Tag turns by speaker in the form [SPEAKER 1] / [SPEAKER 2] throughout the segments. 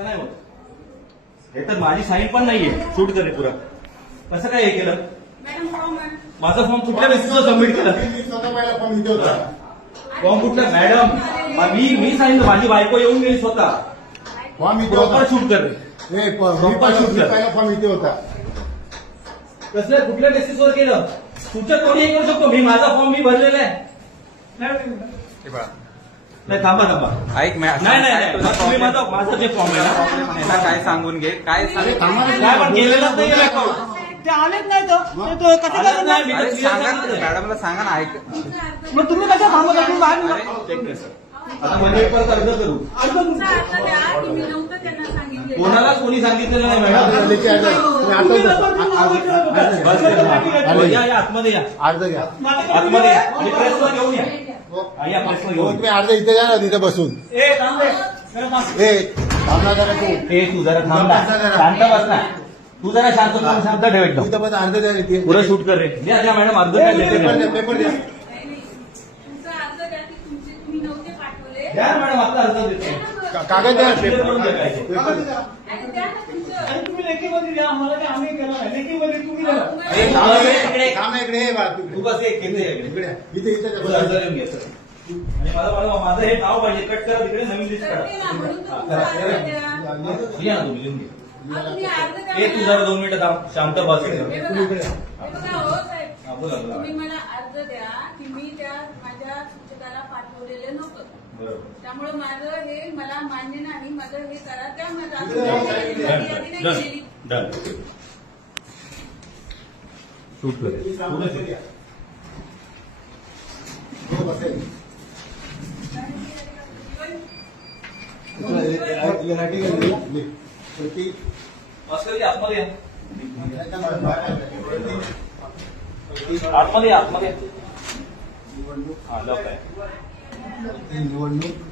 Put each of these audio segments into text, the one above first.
[SPEAKER 1] असं नाही होत. हे तर माझी साईन पण नाहीये. शूट करे पुरा. कसं काय हे केलं?
[SPEAKER 2] मॅडम फॉर्म आहे.
[SPEAKER 1] माझा फॉर्म कुठल्या बेसिसवर सबमिट केला? फॉर्म कुठला? मॅडम मी मी सांगितलं माझी बायको येऊन गेली स्वतः.
[SPEAKER 3] फॉर्म इथे होता.
[SPEAKER 1] शूट कर.
[SPEAKER 3] पहिला फॉर्म इथे होता.
[SPEAKER 1] कसल्या कुठल्या बेसिसवर केलं? तुमच्या कोणी हे करू शकतो? मी माझा फॉर्म मी भरलेला आहे. नाही थांबा थांबा.
[SPEAKER 4] ऐक मॅ-
[SPEAKER 1] नाही नाही नाही.
[SPEAKER 4] तुझा
[SPEAKER 1] तुम्ही
[SPEAKER 4] problem-
[SPEAKER 1] माझा माझा जे फॉर्म आहे ना
[SPEAKER 4] problem आहे ना, काय सांगून घे. काय सांग
[SPEAKER 3] अरे थांबा ना.
[SPEAKER 1] काय पण गेलेलाच नाही अकाउंट
[SPEAKER 5] ते आलेच नाही तो. ते तो कसं
[SPEAKER 1] आलंच
[SPEAKER 5] करणार?
[SPEAKER 1] नाही, मी तर
[SPEAKER 4] अरे
[SPEAKER 1] clear
[SPEAKER 4] सांगा. मॅडमला सांगा ना ऐक.
[SPEAKER 5] मग तुम्ही कसं थांबत बाहेर निघा.
[SPEAKER 1] आता म्हणजे परत अर्ज करू.
[SPEAKER 2] तुमचा अर्ज द्या की मी नव्हतं त्यांना सांगितले
[SPEAKER 1] कोणालाच कोणी सांगितलेलं नाही मॅडम.
[SPEAKER 3] तुम्ही
[SPEAKER 5] तुम्ही नाव बघा.
[SPEAKER 1] बस. या या आतमध्ये या.
[SPEAKER 3] अर्ज घ्या.
[SPEAKER 1] आतमध्ये या. आणि घेऊन या. हा,
[SPEAKER 3] हो, तुम्ही अर्ज इथे द्या ना तिथे बसून
[SPEAKER 5] ए, थांब रे. जरा थांब.
[SPEAKER 3] ए थांबला जरा तू
[SPEAKER 1] ए तू जरा. शांत बस ना तू जरा शांत तू शांत ठेव
[SPEAKER 3] तू
[SPEAKER 1] एकदम
[SPEAKER 3] इथं बस अर्ज द्या इथे.
[SPEAKER 1] पुरं शूट कर रे द्या द्या मॅडम काय देते
[SPEAKER 3] पेपर द्या
[SPEAKER 1] नाही.
[SPEAKER 3] पेपर द्या
[SPEAKER 2] नाही, नाही. तुमचा अर्ज द्या की तुमचे तुम्ही नव्हते पाठवले
[SPEAKER 1] द्या ना मॅडम आता अर्ज
[SPEAKER 2] द्या
[SPEAKER 1] देते
[SPEAKER 3] का-. कागद द्या
[SPEAKER 1] Clear करून द्या काय ते.
[SPEAKER 3] पेपर द्या
[SPEAKER 2] आणि द्या ना तुमचं
[SPEAKER 5] आणि तुम्ही लेखीमध्ये द्या आम्हाला काय आम्ही केलं नाही लेखीमध्ये तुम्ही द्या
[SPEAKER 1] अरे, थांब रे, इकडे.
[SPEAKER 3] थांब ना इकडे ये बा तू
[SPEAKER 1] बस एक
[SPEAKER 3] इथे इथे
[SPEAKER 1] घे. आणि मला मला माझं हे नाव पाहिजे. कट करा तिकडे नवीन लिस्ट करा. या. ना तुम्ही लिहून दोन मिनिटं थांब. शांत बस.
[SPEAKER 2] हे.
[SPEAKER 1] बोला बोला.
[SPEAKER 2] तुम्ही मला अर्ज द्या की मी त्या माझ्या शिक्षकाला पाठवलेलं नव्हतं.
[SPEAKER 1] बरोबर.
[SPEAKER 2] त्यामुळे माझं हे मला मान्य नाही. माझं हे करा. त्या
[SPEAKER 1] डन. डन शूट कर
[SPEAKER 3] हो, बसेल. इथं राठी घाल, लिह, लिह. वरती.
[SPEAKER 1] अस्कर जी, आतमध्ये. आतमध्ये आतमध्ये.
[SPEAKER 3] निवडणूक
[SPEAKER 1] हा लॉक आहे
[SPEAKER 3] वरती निवडणूक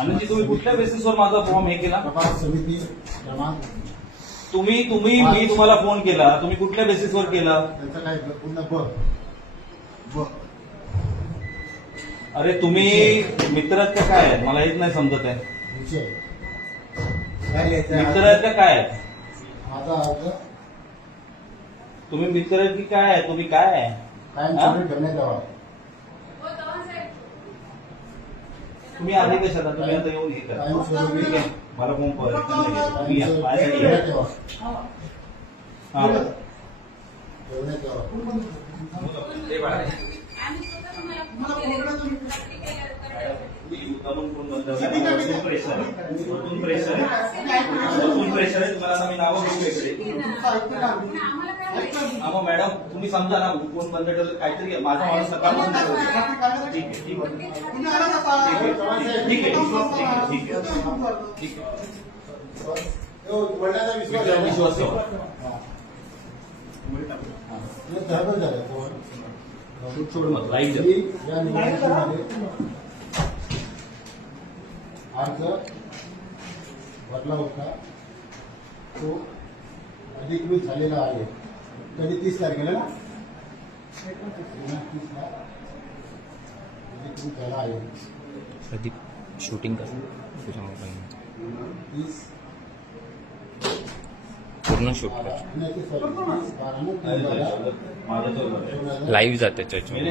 [SPEAKER 1] आनंदजी तुम्ही कुठल्या बेसिसवर माझा फॉर्म हे केला?
[SPEAKER 3] तपास समिती क्रमांक
[SPEAKER 1] तुम्ही तुम्ही मी तुम्हाला फोन केला. तुम्ही कुठल्या बेसिसवर केला?
[SPEAKER 3] त्याचं काय ब. ब.
[SPEAKER 1] अरे तुम्ही मित्र आहेत का काय आहेत? मला हेच नाही समजत आहे.
[SPEAKER 3] विषय. काय लिहायचं? आहे?
[SPEAKER 1] मित्र आहेत का काय आहेत?
[SPEAKER 3] माझा अर्ज.
[SPEAKER 1] तुम्ही मित्र आहेत की काय आहे? तुम्ही काय आहे?
[SPEAKER 3] कायम
[SPEAKER 1] हा?
[SPEAKER 3] स्वरूपी ठेवण्यात यावा
[SPEAKER 1] तुम्ही आले कशाला? तुम्ही आता येऊन हे करा. ठीक आहे. मला फोन करा तुम्ही या, माझ्यासाठी या. हा.
[SPEAKER 2] आम्ही स्वतः तुम्हाला फोन केले. प्रत्येक याला करण्यासाठी.
[SPEAKER 1] तुम्ही मुद्दामून फोन बंद करा. वरतून प्रेशर आहे वरतून प्रेशर आहे वरतून प्रेशर आहे तुम्हाला आता मी नावं घेऊ इकडे
[SPEAKER 2] ठीक आहे ना. पण आम्हाला काय माहिती?
[SPEAKER 1] हा मग मॅडम तुम्ही समजा ना फोन बंद ठेवलं काहीतरी आहे. माझा माणूस सकाळपासून ठीक आहे ठीक आहे ठीक आहे ठीक आहे ठीक आहे ठीक आहे ठीक आहे
[SPEAKER 3] हो, वडिलांचा विश्वास
[SPEAKER 1] मित्रावर
[SPEAKER 3] आहे.
[SPEAKER 1] विश्वास ठेवा.
[SPEAKER 3] हा. हा. हे धडपड झालं.
[SPEAKER 1] शूट सोड मग लाइट
[SPEAKER 3] मी या निवडणुकीमध्ये अर्ज भरला होता. तो अधिकृत झालेला आहे. कधी तीस तारखेला ना? तीसला अधिकृत झाला आहे.
[SPEAKER 4] प्रदीप शूटिंग कर. तुझ्या मोबाईल
[SPEAKER 3] तीस
[SPEAKER 4] पूर्ण शूट कर. लाईव्ह जाते त्याच्यावर